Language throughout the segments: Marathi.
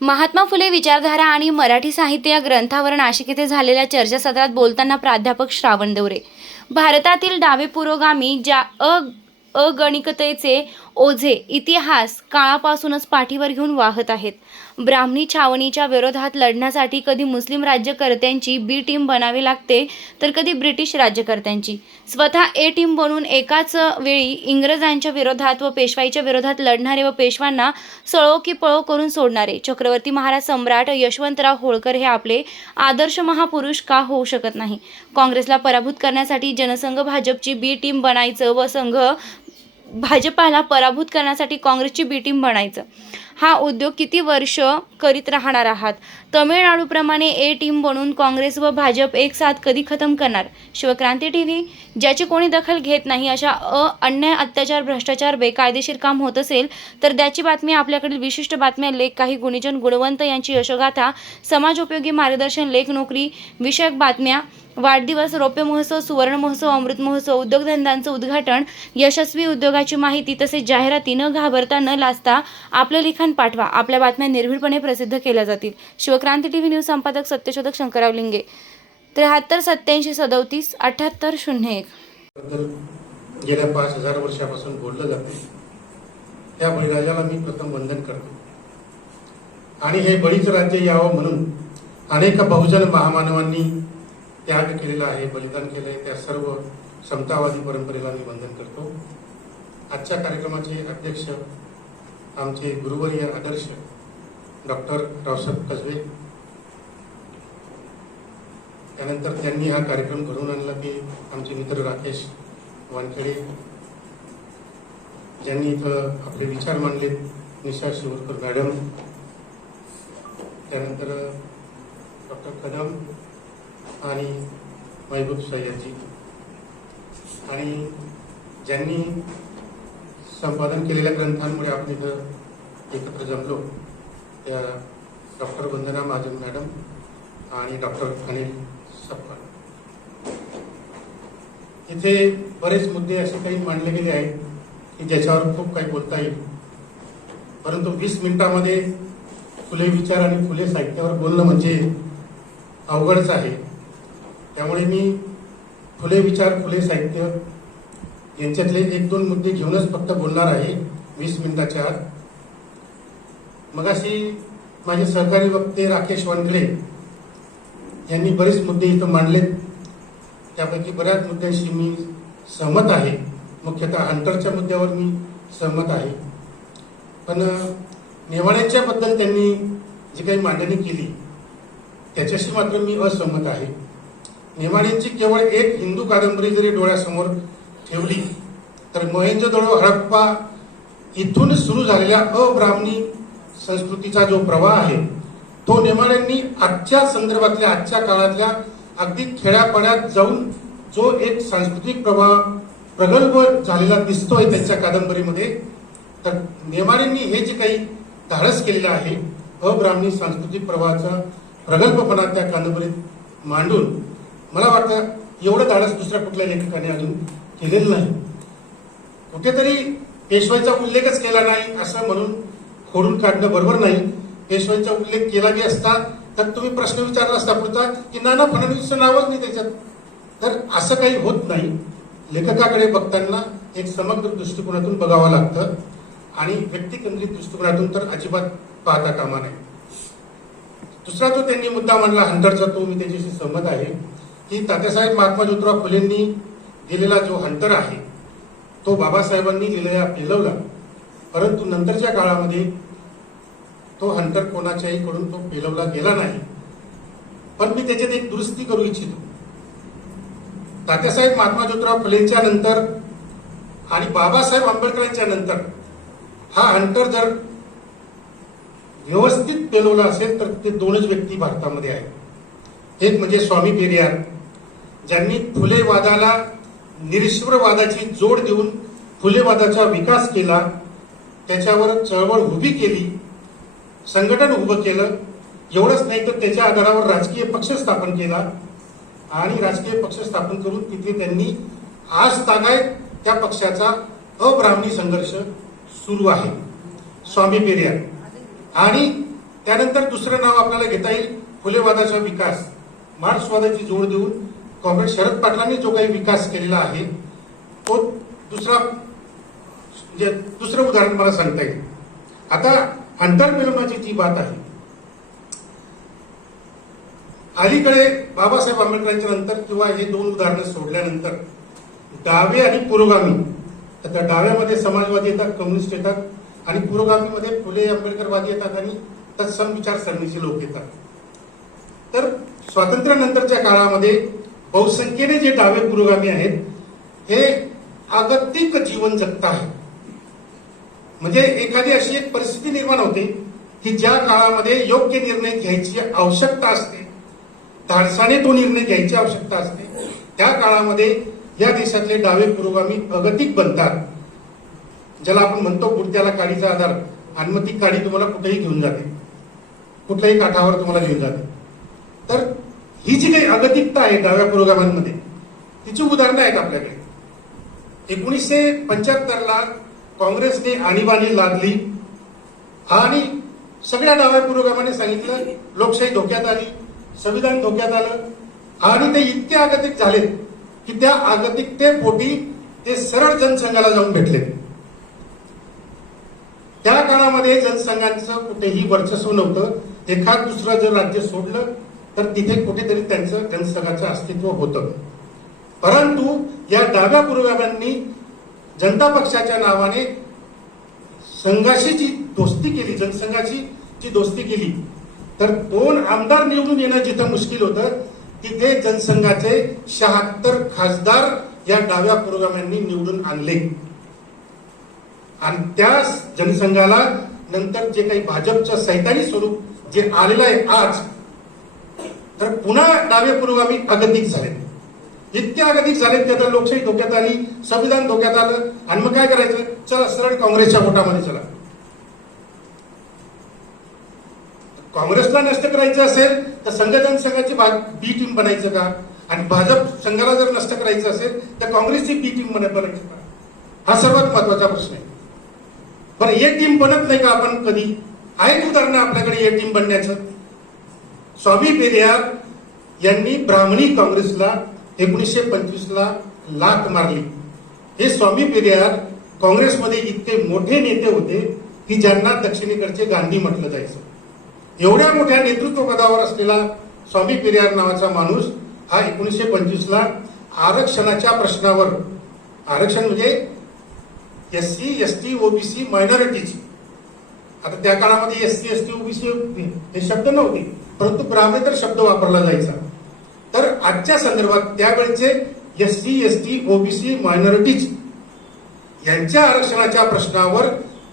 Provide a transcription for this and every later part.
महात्मा फुले विचारधारा आणि मराठी साहित्य या ग्रंथावर नाशिक येथे झालेल्या चर्चासत्रात बोलताना प्राध्यापक श्रावण दौरे भारतातील डावे पुरोगामी ज्या अ अगणिकतेचे ओझे इतिहास काळापासूनच पाठीवर घेऊन वाहत आहेत. ब्राह्मणी छावणीच्या विरोधात लढण्यासाठी कधी मुस्लिम राज्यकर्त्यांची बी टीम बनावी लागते तर कधी ब्रिटिश राज्यकर्त्यांची. स्वतः ए टीम बनून एकाच वेळी इंग्रजांच्या विरोधात व पेशवाईच्या विरोधात लढणारे व पेशवांना सळो की पळो करून सोडणारे. चक्रवर्ती महाराज सम्राट यशवंतराव होळकर हे आपले आदर्श महापुरुष का होऊ शकत नाही? काँग्रेसला पराभूत करण्यासाठी जनसंघ भाजपची बी टीम बनायचं व संघ भाजपाला पराभूत करण्यासाठी काँग्रेसची बी टीम बनायचं. हा उद्योग किती वर्ष करीत राहणार आहात? तमिळनाडूप्रमाणे ए टीम बनून काँग्रेस व भाजप एक साथ कधी खतम करणार? शिवक्रांती टी व्ही ज्याची कोणी दखल घेत नाही अशा अ अन्याय अत्याचार भ्रष्टाचार बेकायदेशीर काम होत असेल तर त्याची बातमी आपल्याकडील विशिष्ट बातम्या लेख काही गुणीजन गुणवंत यांची यशोगाथा समाजोपयोगी मार्गदर्शन लेख नोकरी विषयक बातम्या वाढदिवस रौप्य महोत्सव सुवर्ण महोत्सव अमृत महोत्सव उद्योगधंद्यांचं उद्घाटन यशस्वी उद्योगाची माहिती तसेच जाहिराती न घाबरता न लाजता आपलं लिखाण पाठवा. आपल्या बातम्या निर्भीडपणे प्रसिद्ध केल्या जातील. शिवक्रांती टी व्ही न्यूज संपादक सत्यशोधक शंकरराव लिंगे. त्र्याहत्तर सत्याऐंशी सदोतीस अठ्याहत्तर शून्य एक. गेल्या पाच हजार वर्षापासून बोललं जाते त्या बळीराजाला मी प्रथम वंदन करतो. आणि हे बळीच राज्य यावं म्हणून अनेक बहुजन महामानवांनी त्याग केलेला आहे बलिदान केलंय. त्या सर्व समतावादी परंपरेला मी वंदन करतो. आजच्या कार्यक्रमाचे अध्यक्ष आमचे गुरुवर्य आदर्श डॉक्टर रावसाहेब कसबे. त्यानंतर त्यांनी हा कार्यक्रम घडवून आणला ते आमचे मित्र राकेश वानखेडे ज्यांनी इथं आपले विचार मांडले निशा शिवरकर मॅडम त्यानंतर डॉक्टर कदम आणि महबूब सय्यदजी. आणि ज्यांनी संपादन केलेल्या ग्रंथांमुळे आपण इथं एकत्र जमलो. त्या डॉक्टर वंदना महाजन मॅडम आणि डॉक्टर अनिल सपकाळ. इथे बरेच मुद्दे असे काही मांडले गेले आहेत की ज्याच्यावर खूप काही बोलता येईल. परंतु वीस मिनिटामध्ये फुले विचार आणि फुले साहित्यावर बोलणं म्हणजे अवघडच आहे. त्यामुळे मी फुले विचार फुले साहित्य यांच्यातले एक दोन मुद्दे घेऊनच फक्त बोलणार आहे. वीस मिनिटाच्या आत. मगाशी माझे सहकारी वक्ते राकेश वानखडे यांनी बरेच मुद्दे इथं मांडलेत. त्यापैकी बऱ्याच मुद्द्यांशी मी सहमत आहे. मुख्यतः हंटरच्या मुद्द्यावर मी सहमत आहे. पण नेवाड्यांच्या बद्दल त्यांनी जी काही मांडणी केली त्याच्याशी मात्र मी असहमत आहे. नेमाड्यांची केवळ एक हिंदू कादंबरी जरी डोळ्यासमोर ठेवली. तर मोहेंजोदडो हडप्पा इथून सुरू झालेल्या अब्राह्मणी संस्कृतीचा जो प्रवाह आहे तो नेमाड्यांनी आजच्या संदर्भातल्या आजच्या काळातल्या अगदी खेड्यापाड्यात जाऊन जो एक सांस्कृतिक प्रवाह प्रगल्भ झालेला दिसतोय त्यांच्या कादंबरीमध्ये तर नेमाड्यांनी हे जे काही धाडस केलेलं आहे अब्राह्मणी सांस्कृतिक प्रवाहाचा प्रगल्भपणा त्या कादंबरीत मांडून मला वाटतं एवढं धाडस दुसऱ्या कुठल्या लेखकाने अजून केलेलं नाही. कुठेतरी पेशवाईचा उल्लेखच केला नाही असं म्हणून खोडून काढणं बरोबर नाही. पेशवाईचा उल्लेख केला बी असता तर तुम्ही प्रश्न विचारला असता पुढचा की नाना फडणवीसचं नावच नाही त्याच्यात. तर असं काही होत नाही. लेखकाकडे बघताना एक समग्र दृष्टिकोनातून बघावं लागतं. आणि व्यक्तिकेंद्रित दृष्टिकोनातून तर अजिबात पाहता कामा नाही दुसरा जो त्यांनी मुद्दा मांडला हंटरचा तो मी त्याच्याशी सहमत आहे की तात्यासाहेब महात्मा ज्योतिराव फुलेंनी दिलेला जो अंतर आहे तो बाबासाहेबांनी लिहिलेला पेलवला परंतु नंतरच्या काळामध्ये तो अंतर कोणाच्याही कडून तो पेलवला गेला नाही. पण मी त्याच्यात एक दुरुस्ती करू इच्छितो. तात्यासाहेब महात्मा ज्योतिराव फुलेंच्या नंतर आणि बाबासाहेब आंबेडकरांच्या नंतर हा अंतर जर व्यवस्थित पेलवला असेल तर ते दोनच व्यक्ती भारतामध्ये आहेत. एक म्हणजे स्वामी पेरियार ज्यांनी फुलेवादाला निरीश्वरवादाची जोड देऊन फुलेवादाचा विकास केला त्याच्यावर चळवळ उभी केली संघटन उभं केलं एवढंच नाही तर त्याच्या आधारावर राजकीय पक्ष स्थापन केला आणि राजकीय पक्ष स्थापन करून तिथे त्यांनी आज तागायत त्या पक्षाचा अब्राह्मणी संघर्ष सुरू आहे. स्वामी पेर्या आणि त्यानंतर दुसरं नाव आपल्याला घेता येईल फुलेवादाचा विकास. मार्क्सवादाची जोड देऊन काँग्रेस शरद पाटलांनी जो काही विकास केलेला आहे तो दुसरा म्हणजे दुसरं उदाहरण मला सांगता येईल. आता अंतर्मिलनाची जी बात आहे अलीकडे बाबासाहेब आंबेडकरांच्या नंतर किंवा हे दोन उदाहरणं सोडल्यानंतर डावे आणि पुरोगामी आता त्या डाव्यामध्ये समाजवादी येतात कम्युनिस्ट येतात आणि पुरोगामीमध्ये फुले आंबेडकरवादी येतात आणि तत्सम विचारसरणीचे लोक येतात. तर स्वातंत्र्यानंतरच्या काळामध्ये बहुसंख्येने जे डावे पुरोगामी आहेत हे आगतिक जीवन जगत आहे म्हणजे एखादी अशी एक परिस्थिती निर्माण होते की ज्या काळामध्ये योग्य निर्णय घ्यायची आवश्यकता असते धाडसाने तो निर्णय घ्यायची आवश्यकता असते त्या काळामध्ये या देशातले डावे पुरोगामी अगतिक बनतात. ज्याला आपण म्हणतो पुढत्याला काडीचा आधार आणि मग ती काडी तुम्हाला कुठेही घेऊन जाते. कुठल्याही काठावर तुम्हाला घेऊन जाते. तर ही जी काही अगतिकता आहे डाव्या पुरोगामांमध्ये तिची उदाहरणं आहेत आपल्याकडे. एकोणीसशे पंच्याहत्तरला काँग्रेसने आणीबाणी लादली. आणि सगळ्या डाव्या पुरोगामाने सांगितलं लोकशाही धोक्यात आली संविधान धोक्यात आलं. आणि ते इतके आगतिक झालेत की त्या आगतिकतेपोटी ते सरळ जनसंघाला जाऊन भेटले. त्या काळामध्ये जनसंघांचं कुठेही वर्चस्व नव्हतं. एखाद दुसरं जर राज्य सोडलं तर तिथे कुठेतरी त्यांचं जनसंघाचं अस्तित्व होतं. परंतु या डाव्या पुरोगाम्यांनी जनता पक्षाच्या नावाने संघाशी जी दोस्ती केली जनसंघाची जी दोस्ती केली तर दोन आमदार निवडून येणं जिथं मुश्किल होतं तिथे जनसंघाचे शहात्तर खासदार या डाव्या पुरोगाम्यांनी निवडून आणले. आणि त्या जनसंघाला नंतर जे काही भाजपचं सैतानी स्वरूप जे आलेलं आहे आज तर पुन्हा डावे पुरोगामी अगतिक झाले इतके अगतिक झालेत की आता लोकशाही धोक्यात आली संविधान धोक्यात आलं आणि मग काय करायचं? चला सरळ काँग्रेसच्या पोटामध्ये चला. काँग्रेसला नष्ट करायचं असेल तर संघ जनसंघाची बी टीम बनायचं का? आणि भाजप संघाला जर नष्ट करायचं असेल तर काँग्रेसची बी टीम बनायचं का हा सर्वात महत्त्वाचा प्रश्न आहे. बरं ए टीम बनत नाही का आपण कधी? आहेत उदाहरणं आपल्याकडे ए टीम बनण्याचं. स्वामी पेरियार यांनी ब्राह्मणी काँग्रेसला एकोणीसशे पंचवीस ला लाट मारली. हे स्वामी पेरियार काँग्रेसमध्ये इतके मोठे नेते होते की ज्यांना दक्षिणेकडचे गांधी म्हटलं जायचं. एवढ्या मोठ्या नेतृत्व पदावर असलेला स्वामी पेरियार नावाचा माणूस हा एकोणीसशे पंचवीस ला आरक्षणाच्या प्रश्नावर आरक्षण म्हणजे S C S T OBC मायनॉरिटीची. आता त्या काळामध्ये S C S T OBC हे शब्द नव्हते. परंतु ब्राह्मणेतर शब्द वापरला जायचा. तर आजच्या संदर्भात त्यावेळेचे S C S T OBC minorities यांच्या आरक्षणाच्या प्रश्नावर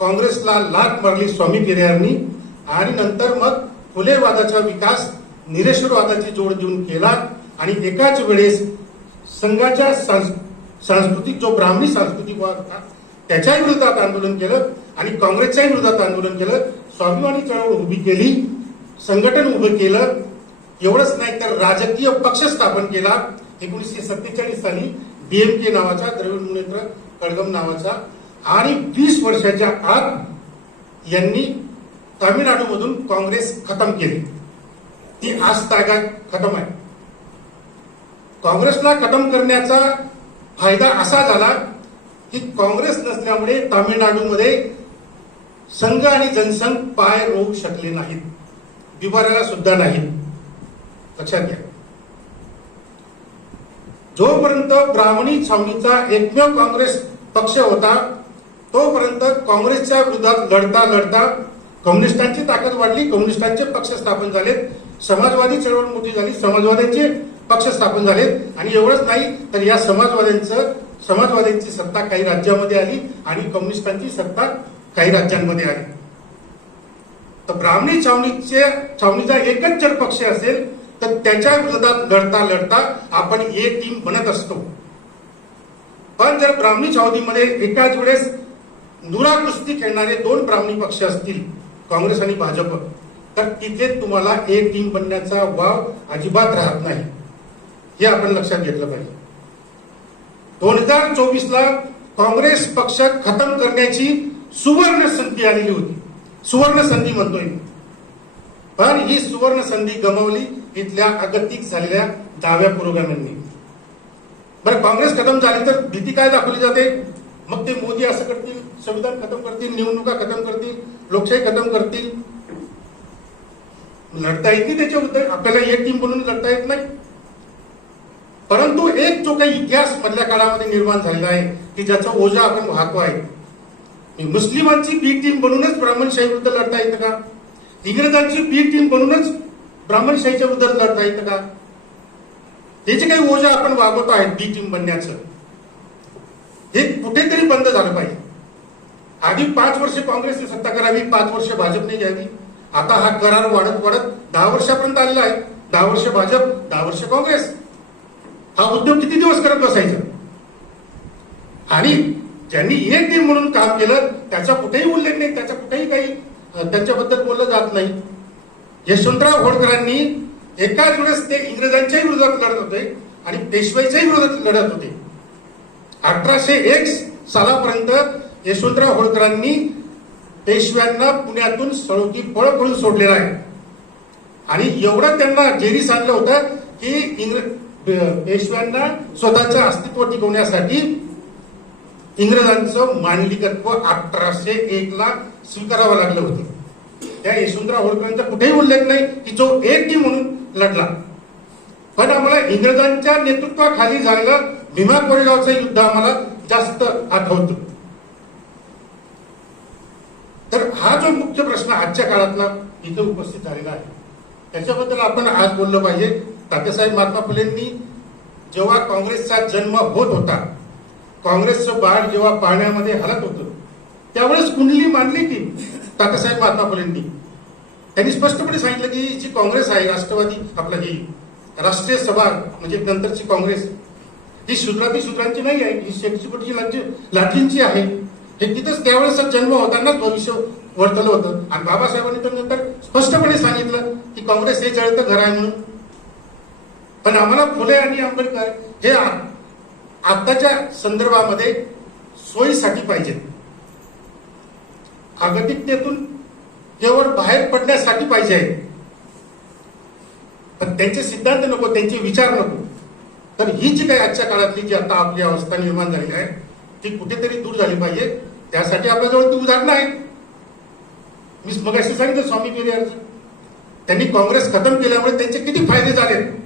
काँग्रेसला लाट मारली स्वामी पेरियारनी आणि नंतर मग फुलेवादाचा विकास निरेश्वरवादाची जोड देऊन केला आणि एकाच वेळेस संघाच्या सांस- सांस्कृतिक जो ब्राह्मणी सांस्कृतिक वाद होता त्याच्याही विरोधात आंदोलन केलं आणि काँग्रेसच्याही विरोधात आंदोलन केलं. स्वाभिमानी चळवळ उभी केली. संघटन उभं केलं एवढंच नाही तर राजकीय पक्ष स्थापन केला. एकोणीसशे सत्तेचाळीस साली डीएमके नावाचा द्रविड मुनेत्र कडगम नावाचा. आणि वीस वर्षाच्या आत यांनी तामिळनाडूमधून काँग्रेस खतम केली. ती आज तागा खतम आहे. काँग्रेसला खतम करण्याचा फायदा असा झाला की काँग्रेस नसल्यामुळे तामिळनाडूमध्ये संघ आणि जनसंघ पाय रोवू शकले नाहीत. विभागाला सुद्धा नाही. लक्षात घ्या. जोपर्यंत ब्राह्मणी छावणीचा एकमेव काँग्रेस पक्ष होता तोपर्यंत काँग्रेसच्या विरोधात लढता लढता कम्युनिस्टांची ताकद वाढली कम्युनिस्टांचे पक्ष स्थापन झालेत समाजवादी चळवळ मोठी झाली समाजवाद्यांचे पक्ष स्थापन झालेत. आणि एवढंच नाही तर या समाजवाद्यांचं समाजवाद्यांची सत्ता काही राज्यामध्ये आली आणि कम्युनिस्टांची सत्ता काही राज्यांमध्ये आली. तर ब्राह्मणी छावणीचे छावणीचा एकच जर पक्ष असेल तर त्याच्या विरोधात लढता लढता आपण एक टीम बनत असतो. पण जर ब्राह्मणी छावणीमध्ये एकाच वेळेस नुरा कुस्ती खेळणारे दोन ब्राह्मणी पक्ष असतील काँग्रेस आणि भाजप तर तिथे तुम्हाला एक टीम बनण्याचा वाव अजिबात राहत नाही. हे आपण लक्षात घेतलं पाहिजे. दोन हजार चोवीस ला काँग्रेस पक्ष खतम करण्याची सुवर्ण संधी आलेली होती. सुवर्ण संधी म्हणतोय. पण ही सुवर्ण संधी गमावली इथल्या अगतिक झालेल्या दहाव्या पुरोगाम्यांनी. बरं काँग्रेस खतम झाली तर भीती काय दाखवली जाते? मग ते मोदी असं करतील संविधान खतम करतील निवडणुका खतम करतील लोकशाही खतम करतील? लढता येत नाही विरुद्ध आपल्याला एक टीम बनवून लढता येत नाही. परंतु एक जो काही इतिहास मधल्या काळामध्ये निर्माण झालेला आहे की ज्याचा ओझा आपण वाहतो आहे मुस्लिमांची बी टीम बनवूनच ब्राह्मणशाही विरुद्ध लढता येतं का? इंग्रजांची बी टीम बनूनच ब्राह्मणशाहीच्या विरुद्ध लढता येतं का? त्याचे काही ओझा आपण वागवतो आहे बी टीम बनण्याचं हे कुठेतरी बंद झालं पाहिजे. आधी पाच वर्ष काँग्रेसने सत्ता करावी पाच वर्ष भाजपने घ्यावी. आता हा करार वाढत वाढत दहा वर्षापर्यंत आलेला आहे. दहा वर्ष भाजप दहा वर्ष काँग्रेस. हा उद्योग किती दिवस करत बसायचा? आणि ज्यांनी एक टीम म्हणून काम केलं त्याचा कुठेही उल्लेख नाही त्याचा कुठेही काही त्यांच्याबद्दल बोललं जात नाही. यशवंतराव होळकरांनी एकाच वेळेस ते इंग्रजांच्याही विरोधात लढत होते आणि पेशवाईच्याही विरोधात लढत होते. अठराशे एक सालापर्यंत यशवंतराव होळकरांनी पेशव्यांना पुण्यातून सळोकी पळ करून सोडलेला आहे. आणि एवढं त्यांना जेरी सांगलं होतं की इंग्र पेशव्यांना स्वतःचं अस्तित्व टिकवण्यासाठी इंग्रजांचं मांडलिकत्व अठराशे एक ला स्वीकारावं लागलं होतं. त्या यशवंतराव होळकरांचा कुठेही उल्लेख नाही की जो एक म्हणून लढला. पण आम्हाला इंग्रजांच्या नेतृत्वाखाली झालेलं भीमा कोरेगावचं युद्ध आम्हाला जास्त आठवतं. तर हा जो मुख्य प्रश्न आजच्या काळातला इथे उपस्थित झालेला आहे. त्याच्याबद्दल आपण आज बोललं पाहिजे. तात्यासाहेब महात्मा फुलेंनी जेव्हा काँग्रेसचा जन्म होत होता काँग्रेसचं बाळ जेव्हा पाण्यामध्ये हलत होतं त्यावेळेस कुंडली मांडली की तातासाहेब महात्मा फुलेंनी. त्यांनी स्पष्टपणे सांगितलं की जी काँग्रेस आहे राष्ट्रवादी आपलं ही राष्ट्रीय सभा म्हणजे नंतरची काँग्रेस ही शूद्राती शूद्रांची नाही आहे ही शेकची लाठींची आहे. हे तिथंच त्यावेळेस जन्म होतानाच भविष्य वर्तवलं होतं. आणि बाबासाहेबांनी तर नंतर स्पष्टपणे सांगितलं की काँग्रेस हे जळतं घर आहे म्हणून पण आम्हाला फुले आणि आंबेडकर हे आताच्या संदर्भामध्ये सोयीसाठी पाहिजेत. अगतिकतेतून केवळ बाहेर पडण्यासाठी पाहिजे आहे. पण त्यांचे सिद्धांत नको त्यांचे विचार नको. तर ही जी काही आजच्या काळातली जी आता आपली अवस्था निर्माण झालेली आहे ती कुठेतरी दूर झाली पाहिजे. त्यासाठी आपल्याजवळ ती उदाहरणं आहेत. मी मगाशी सांगितलं स्वामी पेरियारचं. त्यांनी काँग्रेस खतम केल्यामुळे त्यांचे किती फायदे झाले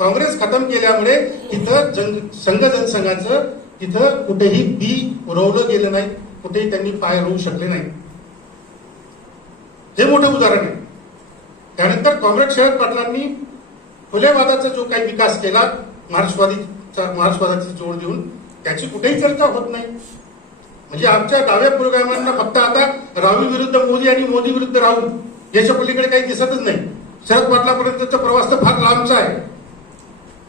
काँग्रेस खतम केल्यामुळे तिथं जन संघ जनसंघाचं तिथं कुठेही बी रोवलं गेलं नाही कुठेही त्यांनी पाय रोवू शकले नाही. हे मोठं उदाहरण आहे. त्यानंतर काँग्रेस शरद पाटलांनी फुलेवादाचा जो काही विकास केला मार्क्सवादीचा मार्क्सवादाची जोड देऊन त्याची कुठेही चर्चा होत नाही. म्हणजे आमच्या डाव्या पुरोगामांना फक्त आता राहुल विरुद्ध मोदी आणि मोदी विरुद्ध राहुल याच्या पलीकडे काही दिसतच नाही. शरद पाटलापर्यंतचा प्रवास तर फार लांबचा आहे.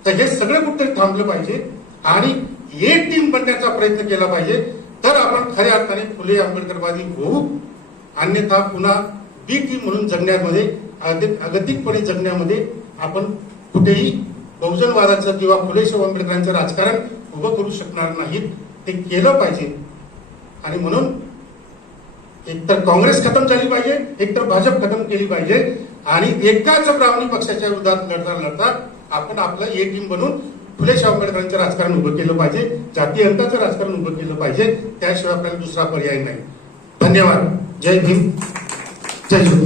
तर हे सगळं कुठेतरी थांबलं पाहिजे. आणि एक टीम बनण्याचा प्रयत्न केला पाहिजे. तर आपण खऱ्या अर्थाने फुले आंबेडकरवादी होऊ. अन्यथा पुन्हा बी टीम म्हणून जगण्यामध्ये अगतिकपणे जगण्यामध्ये आपण कुठेही बहुजनवादाचं किंवा फुले शाहू आंबेडकरांचं राजकारण उभं करू शकणार नाहीत. ते केलं पाहिजे. आणि म्हणून एकतर काँग्रेस खतम झाली पाहिजे एकतर भाजप खतम केली पाहिजे. आणि एकाच ब्राह्मणी पक्षाच्या विरोधात लढता लढता आपण आपलं ए टीम बनून फुले शाहू आंबेडकरांचं राजकारण उभं केलं पाहिजे जाती अंताचं राजकारण उभं केलं पाहिजे त्याशिवाय आपल्याला दुसरा पर्याय नाही. धन्यवाद. जय भीम जय शिव